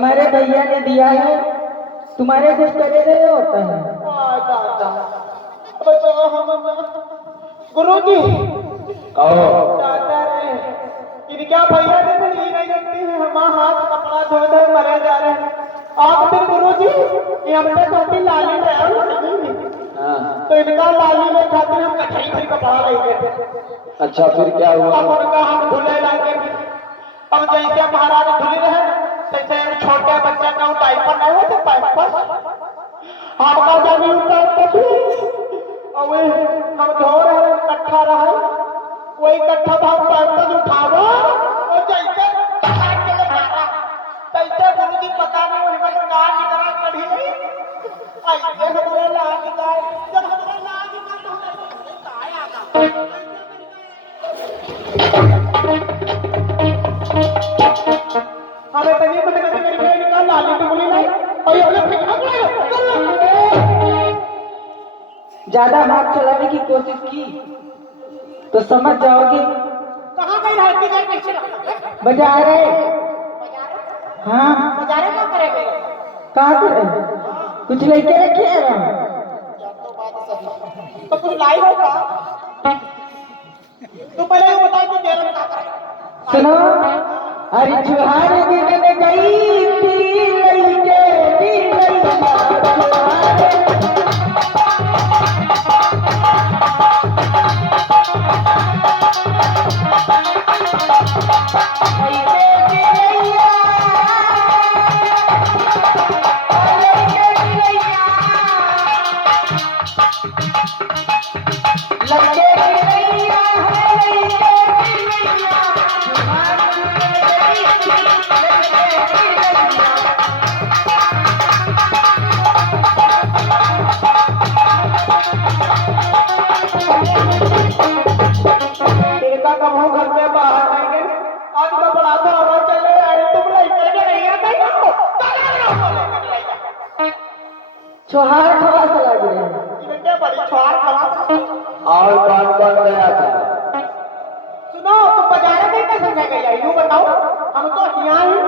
हमारे भैया ने दिया है, तुम्हारे कुछ करे नहीं होता है। गुरु जी कहो। क्या भैया ने तो ली नहीं जाती है, हम हाथ कपड़ा धो धो मरे जा रहे हैं। आप फिर गुरु जी ये हमने काफी लाली ले तो इनका लाली ले खातिर हम कठाई फिर कपड़ा ले गए। अच्छा फिर क्या हुआ? अब उनका हम धुले लगे। अब जैसे महाराज धुले रहे तैसे छोटे बच्चे का डायपर नहीं होते पैम्पर्स आपका जानी और वही हम धो रहे इकट्ठा रहे वही इकट्ठा भाग पैम्पर्स उठावा और जैसे तैसे गुरु जी पता नहीं वही में गाय निकला कढ़ी ऐसे हमारे लाग गाय जब हमारे लाग गाय तो हमारे गाय आ गया हमें तभी पता नहीं मेरी बहन का लाली की गोली नहीं और ये वाला ज्यादा हाथ चलाने की कोशिश की तो समझ जाओगे। कहाँ गई रहती है पीछे बाजार है। हाँ बाजारे क्या करेंगे कहाँ करे कुछ लेके रखे हैं तो कुछ लाई होगा तो पहले ये बताओ कि मेरा क्या करें। सुनो, अरे चुहार गिरने गई थी लइके भी चुहार खवा चला गया। और कौन कौन गया था? सुनो तुम बाजार में कैसे गई यूं बताओ हम तो यहाँ ही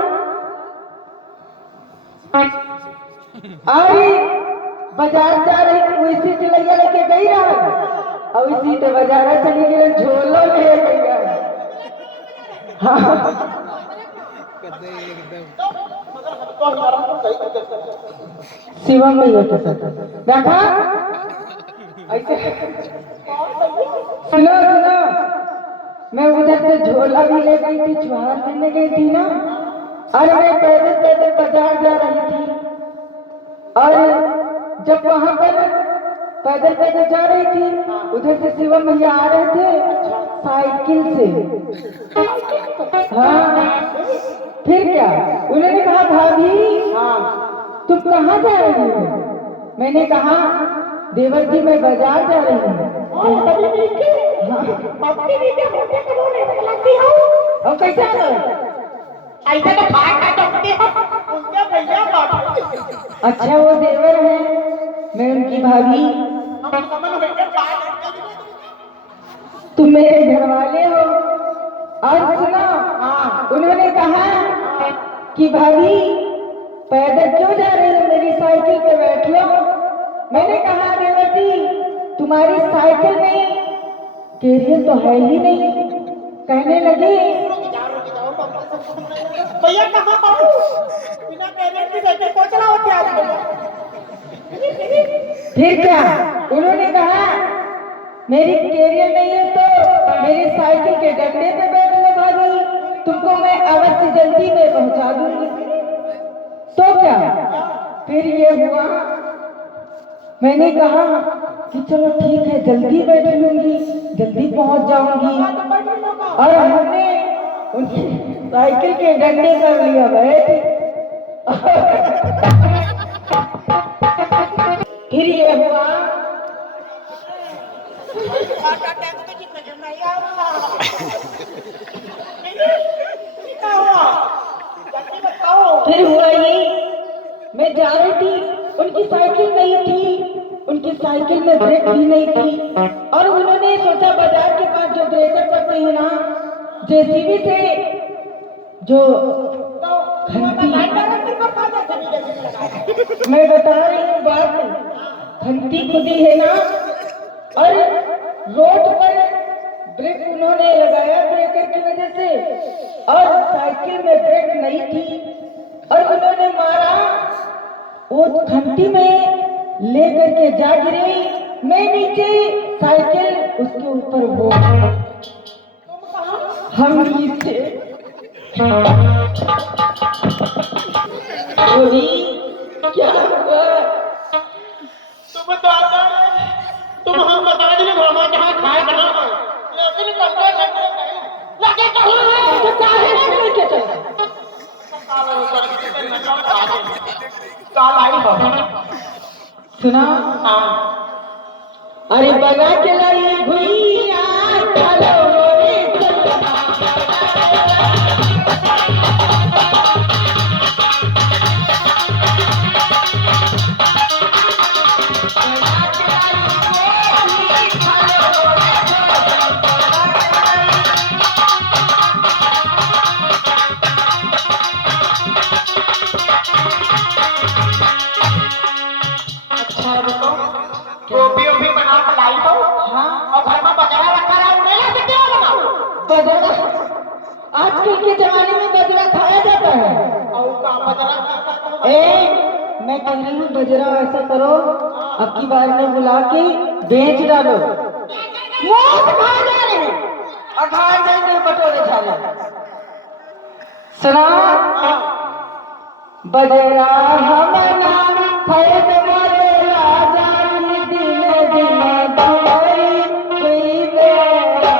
अरे बाजार जा रही वैसी टिलैया लेके गई रहा और इसी तो बाजार चली गई झोलो ले गई। शिवम भैया के साथ देखा ऐसे। सुनो सुनो, मैं उधर से झोला भी ले गई थी, चुहार लेने गई थी ना। अरे मैं पैदल पैदल बाजार जा रही थी और जब वहां पर पैदल पैदल जा रही थी उधर से शिवम भैया आ रहे थे साइकिल से। हाँ फिर क्या, उन्होंने कहा भाभी तुम कहाँ जा रही हो? मैंने कहा देवर जी मैं बाजार जा रही हूँ। और कैसे आ रहे? ऐसे तो उनके भैया अच्छा वो देवर है, मैं उनकी भाभी। तुम मेरे घर वाले हो। और सुनो, उन्होंने कहा कि भाभी पैदल क्यों जा रही हो, मेरी साइकिल पे बैठ लो। मैंने कहा देवर जी तुम्हारी साइकिल में कैरियर तो है ही नहीं। कहने लगे भैया कहाँ बिना कैरियर की साइकिल को चलाओ क्या? फिर क्या, उन्होंने कहा मेरी कैरियर नहीं है तो मेरी साइकिल के डंडे पे बैठ लो भाभी, तुमको मैं अवश्य जल्दी में पहुंचा दूंगी। तो क्या, फिर ये हुआ। मैंने कहा कि चलो ठीक है जल्दी बैठ लूंगी, जल्दी पहुंच जाऊंगी। और हमने उनकी साइकिल के डंडे कर लिया बैठ। फिर ये हुआ फिर हुआ ये, मैं जा रही थी उनकी साइकिल नहीं थी, उनकी साइकिल में ब्रेक भी नहीं थी। और उन्होंने सोचा बाजार के पास जो ग्रेटर करते हैं ना जेसीबी से जो घंटी मैं बता रही हूँ बात, घंटी खुदी है ना, और रोड पर ब्रेक उन्होंने लगाया ब्रेकर की वजह से, और साइकिल में ब्रेक नहीं थी और उन्होंने मारा, वो घंटी में लेकर के जा गिरी, मैं नीचे, साइकिल उसके ऊपर, वो हम नीचे। क्या हुआ? तुम तो आता है, तुम हम बता दिए घोड़ा जहाँ खाए कहाँ है, लेकिन कंधे लगे नहीं, लगे कहाँ है? तो काहे नहीं लेके चला? काल आई हो। सुना? हाँ। अरे बना के लाई भुइया चलो रे गोभी ओभी बना के लाई हो। हाँ, और घर में बजरा रखा रहा, उन्हें ला सकते हो बनाओ। बजरा आजकल के जमाने में बजरा खाया जाता है। और का बजरा मैं कह रही हूँ बजरा ऐसा करो, अब की बार में बुला के बेच डालो, मौत खा जा रहे हैं और खा जाएंगे बटोरे छाले। सुना? बजरा हमना खरीद मारे राजा की दिन दिन दौरी हुई बेरा।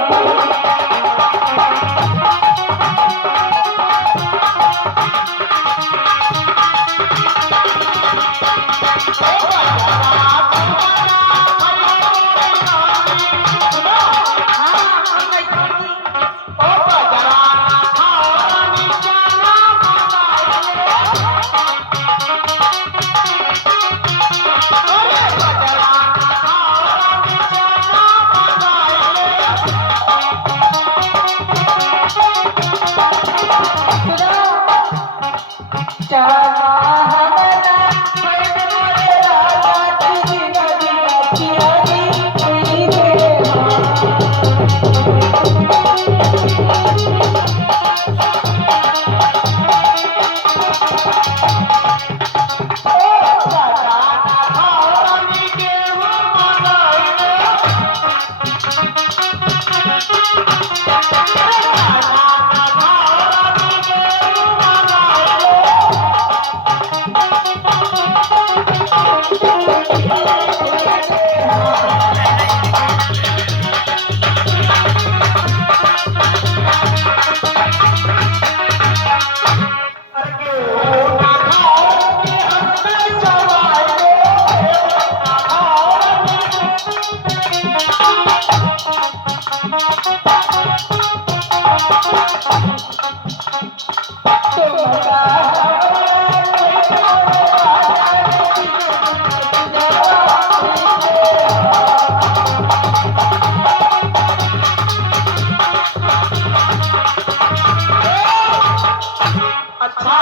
अच्छा,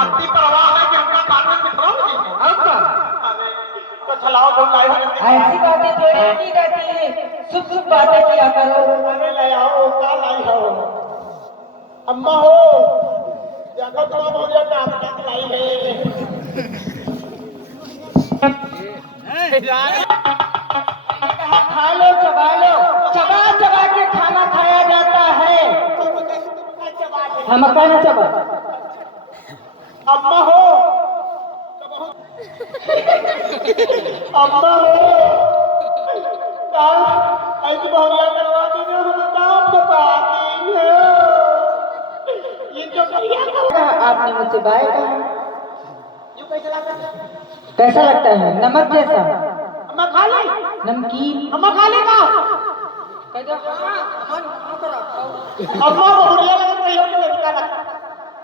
अति परवाह है कि हमका कानून में खराब नहीं है। अरे, तो चलाओ तुम लाई हो। ऐसी बातें थोड़ी की जाती है, शुभ शुभ बातें किया करो। अरे ले आओ, का लाई हो? अम्मा हो, देखो तो अब हो गया काम का लाई है। खा लो, चबा लो, चबा चबा के खाना खाया जाता है। हम अपना चबा। अम्मा हो, अम्मा हो, ऐसी बहुरिया करवा दी ना, हम काम बताती है। ये जो करिया आपने मुझसे बाय कहा, जो कैसा लगता है? कैसा लगता है? नमक जैसा, अम्मा खा ले, नमकीन। अम्मा खा लेगा। अम्मा बहुरिया लग रही हो कि लड़का लगता है?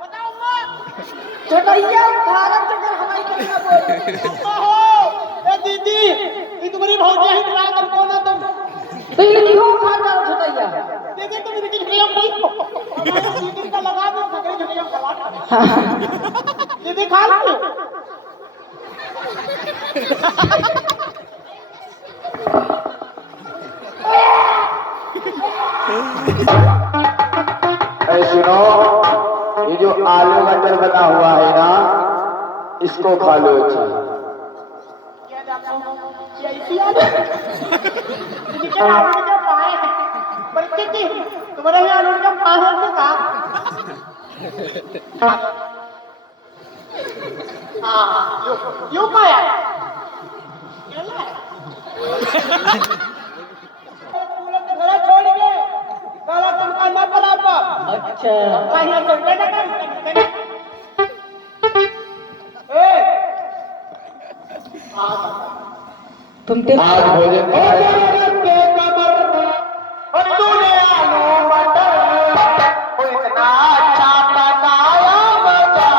बताओ अम्मा। चटैया भारत चक्कर हमारी कन्या बोल। अम्मा हो, ए दीदी, ये तुम्हारी भौजिया ही ट्राई कर कौन है तुम? तो ये क्यों खाता चटैया? दीदी तुम इनकी झुरिया बोल। हमारे दीदी का लगा दो, झगड़े झुरिया चला। दीदी खा ली। ऐ सुनो, ये जो आलू मटर बना हुआ है ना, इसको खा लो। अच्छा क्या जाता हूँ ये ऐसी आ गई। दीदी क्या आलू का पाए है परिचित जी, तुम्हारे यहाँ आलू का पाए है तो का। हाँ यू पाया घर छोड़ के काला चमका मत बराबर। अच्छा कहीं तो बेटा कर तुम तो आज भोजन खाए। तूने आलू मटर वो इतना अच्छा पकाया मजा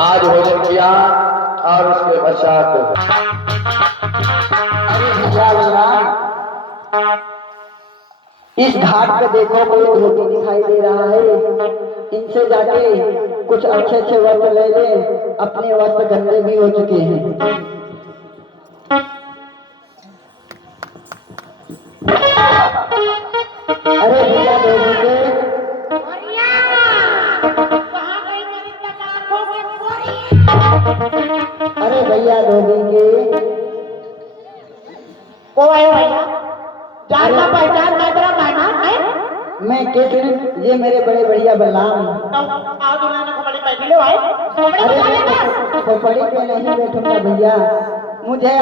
आज भोजन किया और उसके पश्चात अरे भैया बलराम, इस घाट पे देखो कोई धोती दिखाई दे रहा है। इनसे जाके कुछ अच्छे अच्छे वस्त्र ले ले, अपने वस्त्र गंदे भी हो चुके हैं। अरे भैया धोती के, अरे भैया धोती के, को आयो भैया जान ना पहचान मैं तेरा मेहमान है। मैं कृष्ण, ये मेरे बड़े भैया बलराम। आओ दुल्हन को बड़ी बैठी ले भाई अरे मैं खोपड़ी पे नहीं बैठूंगा भैया, मुझे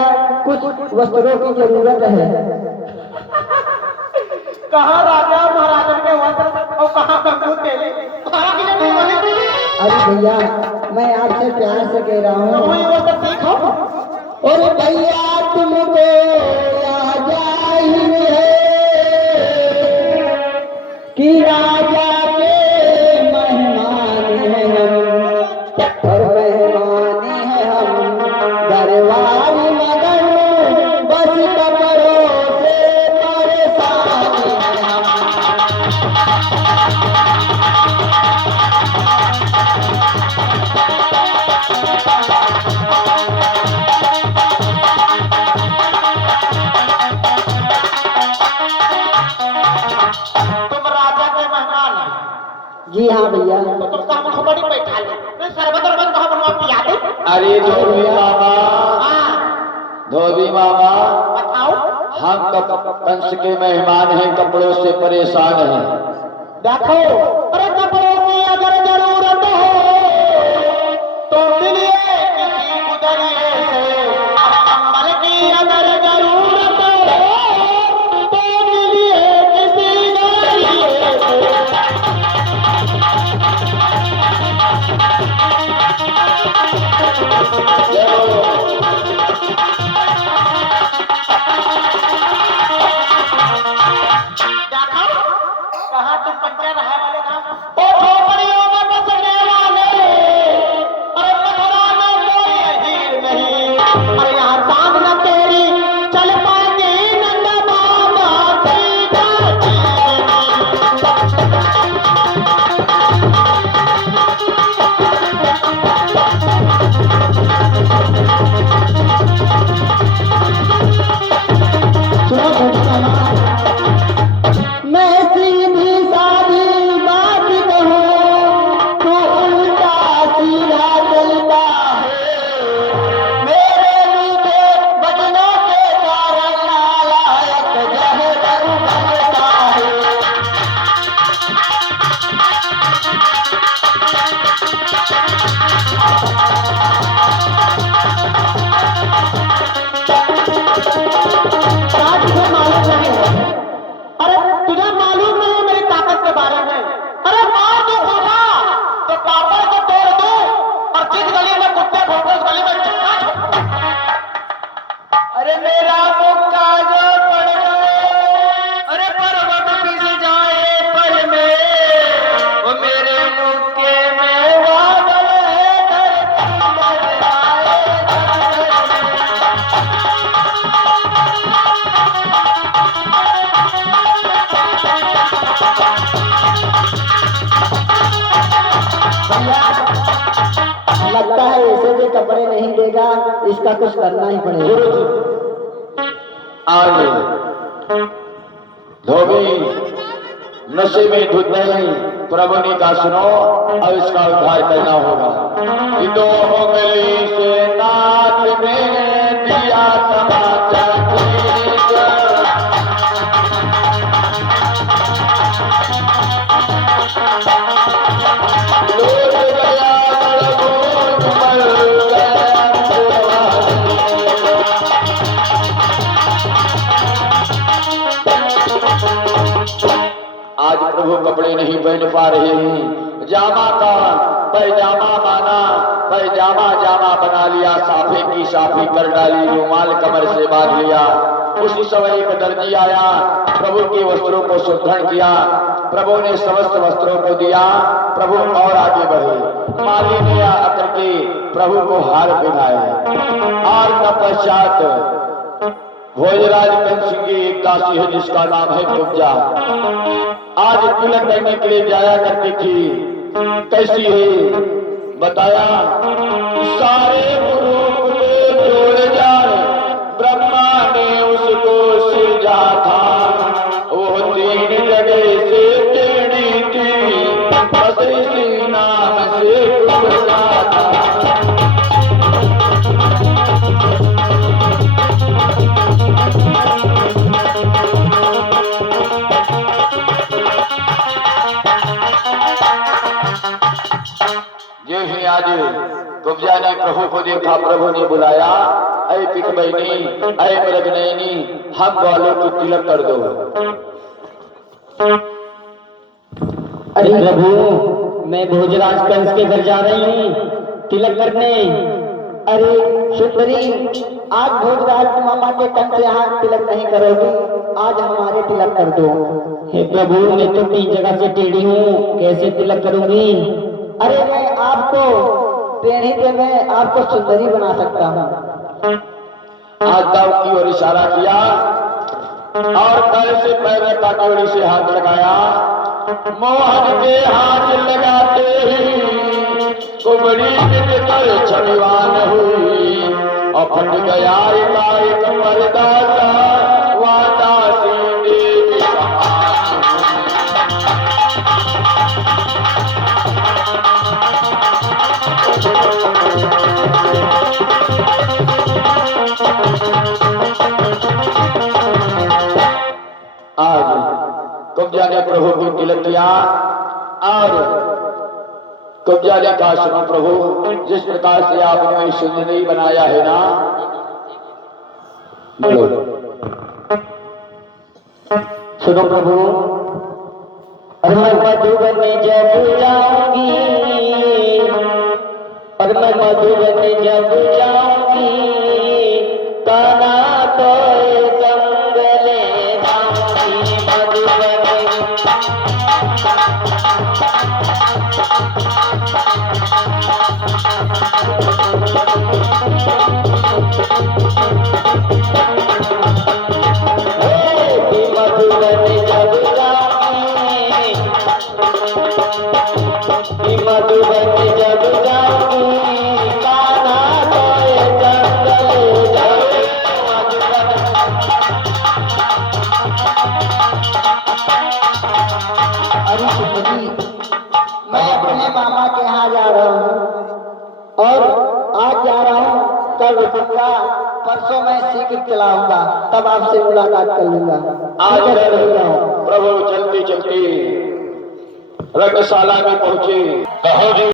कुछ वस्त्रों की जरूरत है। कहाँ राजा महाराजा के वस्त्र और कहाँ कंकु तेली तुम्हारा किले नहीं बने। अरे भैया मैं आपसे प्यार से कह रहा हूँ, तुम ये वस्त्र सीखो। और भैया तुमको याद आई है कि राजा के मेहमान हैं हम, और मेहमान हैं हम दरबार मगर बस कपड़ों से परेशान हैं हम। तुम राजा के मेहमान हो जी हाँ भैया। तो तुम काम खोपड़ी बैठा ले मैं शरबत वरबत कहाँ बनवा पिया दे। अरे धोबी मामा, हाँ धोबी मामा, बताओ। हम कंस के मेहमान हैं, कपड़ों से परेशान हैं। देखो अरे कपड़ों की अगर जरूरत हो तो मिलिए किसी गुदरिए से। अरे कंबल की अगर जरूरत हो तो मिलिए किसी गुदरिए से। देखो कहाँ तुम पंचा रहा वाले काम अरे मेरा मुक्का जो पड़ गए, अरे पर्वत पिस जाए पल में, वो मेरे मुक्के में बादल है, धरती लग आए। लगता है ऐसे जो कपड़े नहीं देगा, इसका कुछ करना ही पड़ेगा। आगे धोबी नशे में धुत नहीं, प्रभु ने कहा सुनो, अब इसका उद्धार करना होगा। कि दो उंगली से नाथ में दिया तमाचा आज प्रभु कपड़े नहीं पहन पा रहे हैं, जामा का पैजामा माना, पैजामा जामा बना लिया, साफे की साफी कर डाली, रुमाल कमर से बांध लिया। उसी समय एक दर्जी आया, प्रभु के वस्त्रों को शोधन किया, प्रभु ने समस्त वस्त्रों को दिया, प्रभु और आगे बढ़े। माली ने आकर के प्रभु को हार पहनाए और तत्पश्चात भोजराज कंस की एक दासी है जिसका नाम है कुब्जा, आज तिलक करने के लिए जाया करती थी। कैसी है बताया, सारे पुरुष को जोड़ जाए, ब्रह्मा ने उसको सृजा था, वो 3 जगह से टेढ़ी थी, बस इसी नाम से कुब्जा था। ये ही आज कुब्जा ने प्रभु को देखा, प्रभु ने बुलाया, ऐ पिक बहनी, ऐ मृगनयनी, हम वालों को तिलक कर दो। अरे प्रभु, मैं भोजराज कंस के घर जा रही हूँ तिलक करने। अरे सुंदरी, आज भोजराज मामा के कंस यहाँ तिलक नहीं करोगी, आज हमारे तिलक कर दो। हे प्रभु, मैं तो 3 जगह से टेढ़ी हूँ, कैसे तिलक करूंगी? अरे मैं आपको टेढ़ी पे मैं आपको सुंदरी बना सकता हूँ। आज दाव की ओर इशारा किया और पैर से पैर में काटोड़ी से हाथ लगाया। मोहन के हाथ लगाते ही कुबड़ी मिट कर छलवान हुई और फट गया एक पर्दा सा, वादा सीधे समान। आज कुब्जा ने प्रभु को तिलक किया और कुब्जा ने कहा सुनो प्रभु, जिस प्रकार से आपने सुंदरी बनाया है ना, बोलो सुनो प्रभु, और मैं मधुबन में जब जाऊंगी, और मैं मधुबन में जब जाऊंगी, काना तो संग ले जाऊंगी मधुबन में। मैं अपने मामा के यहाँ जा रहा हूँ और आज जा रहा हूँ, कल रुकूंगा, परसों मैं सीख चलाऊंगा, तब आपसे मुलाकात कर लूंगा। आज प्रभु चलती चलती रंगशाला में पहुंचे।